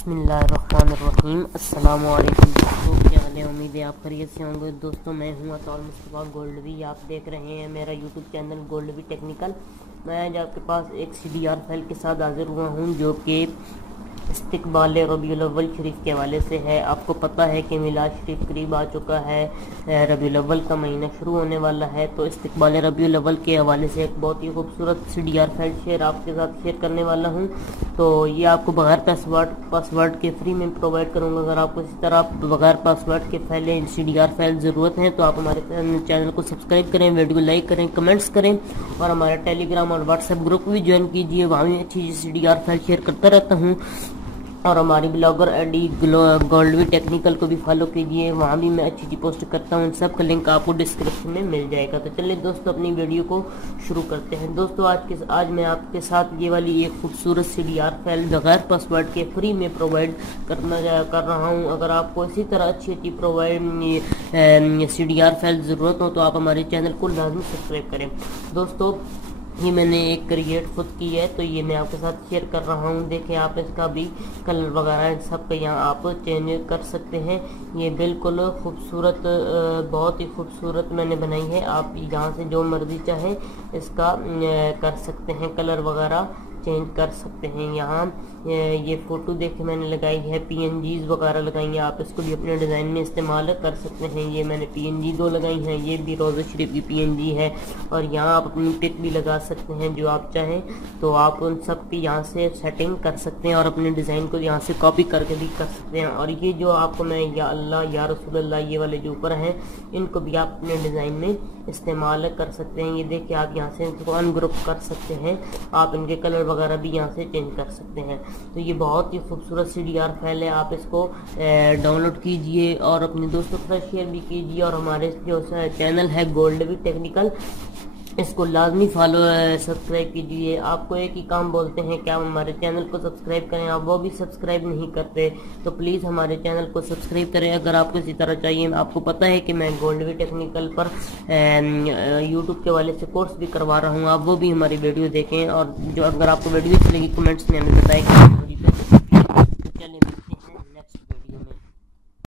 बिस्मिल्लाहिर्रहमानिर्रहीम। अस्सलाम वालेकुम दोस्तों, क्या हाल है? उम्मीद है आप खैरियत से होंगे। दोस्तों मैं हूं अतौल मुस्तफ़ा गोल्डवी, आप देख रहे हैं मेरा यूट्यूब चैनल गोल्डवी टेक्निकल। मैं आज आपके पास एक CDR फाइल के साथ हाजिर हुआ हूं जो कि इस्तिक़बाल रबीउल अव्वल शरीफ के हवाले से है। आपको पता है कि मिलाद शरीफ करीब आ चुका है, रबीउल अव्वल का महीना शुरू होने वाला है। तो इस्तिक़बाल रबीउल अव्वल के हवाले से एक बहुत ही खूबसूरत CDR फाइल शेयर आपके साथ शेयर करने वाला हूं। तो ये आपको बगैर पासवर्ड के फ्री में प्रोवाइड करूंगा। अगर आपको इसी तरह बगैर पासवर्ड के फाइलें CDR फाइल ज़रूरत है तो आप हमारे चैनल को सब्सक्राइब करें, वीडियो लाइक करें, कमेंट्स करें और हमारे टेलीग्राम और व्हाट्सएप ग्रुप भी ज्वाइन कीजिए। वहाँ भी अच्छी CDR फाइल शेयर करता रहता हूँ। और हमारी ब्लॉगर ID गोल्डवी टेक्निकल को भी फॉलो कीजिए, वहाँ भी मैं अच्छी पोस्ट करता हूँ। इन सब का लिंक आपको डिस्क्रिप्शन में मिल जाएगा। तो चलिए दोस्तों अपनी वीडियो को शुरू करते हैं। दोस्तों आज मैं आपके साथ ये वाली एक खूबसूरत CDR फाइल बगैर पासवर्ड के फ्री में प्रोवाइड कर रहा हूँ। अगर आपको इसी तरह अच्छी CDR फाइल ज़रूरत हो तो आप हमारे चैनल को लाजमी सब्सक्राइब करें। दोस्तों ये मैंने एक क्रिएट खुद की है, तो ये मैं आपके साथ शेयर कर रहा हूँ। देखें आप इसका भी कलर वगैरह सब का यहाँ आप चेंज कर सकते हैं। ये बिल्कुल खूबसूरत, बहुत ही खूबसूरत मैंने बनाई है। आप यहाँ से जो मर्जी चाहे इसका कर सकते हैं, कलर वगैरह चेंज कर सकते हैं। यहाँ ये फ़ोटो देखे मैंने लगाई है, PNGs वगैरह लगाई हैं। आप इसको भी अपने डिज़ाइन में इस्तेमाल कर सकते हैं। ये मैंने PNG 2 लगाई हैं, ये भी रोज़ा शरीफ की PNG है। और यहाँ आप अपनी पिक भी लगा सकते हैं जो आप चाहें, तो आप उन सब की यहाँ से सेटिंग कर सकते हैं और अपने डिज़ाइन को यहाँ से कॉपी करके भी कर सकते हैं। और ये जो आपको मैं या अल्लाह या रसूल अल्लाह ये वाले जो ऊपर हैं इनको भी आप अपने डिज़ाइन में इस्तेमाल कर सकते हैं। ये देखिए आप यहाँ से इनको अनग्रुप कर सकते हैं, आप इनके कलर वगैरह भी यहाँ से चेंज कर सकते हैं। तो ये बहुत ही खूबसूरत CDR फाइल है। आप इसको डाउनलोड कीजिए और अपने दोस्तों के साथ शेयर भी कीजिए। और हमारे जो चैनल है गोल्डवी टेक्निकल, इसको लाजमी फॉलो सब्सक्राइब कीजिए। आपको एक ही काम बोलते हैं कि आप हमारे चैनल को सब्सक्राइब करें, आप वो भी सब्सक्राइब नहीं करते, तो प्लीज़ हमारे चैनल को सब्सक्राइब करें। अगर आपको इसी तरह चाहिए, आपको पता है कि मैं गोल्डवी टेक्निकल पर यूट्यूब के वाले से कोर्स भी करवा रहा हूँ, आप वो भी हमारी वीडियो देखें। और जो अगर आपको वीडियो अच्छी लगी कमेंट्स में हमें बताएं।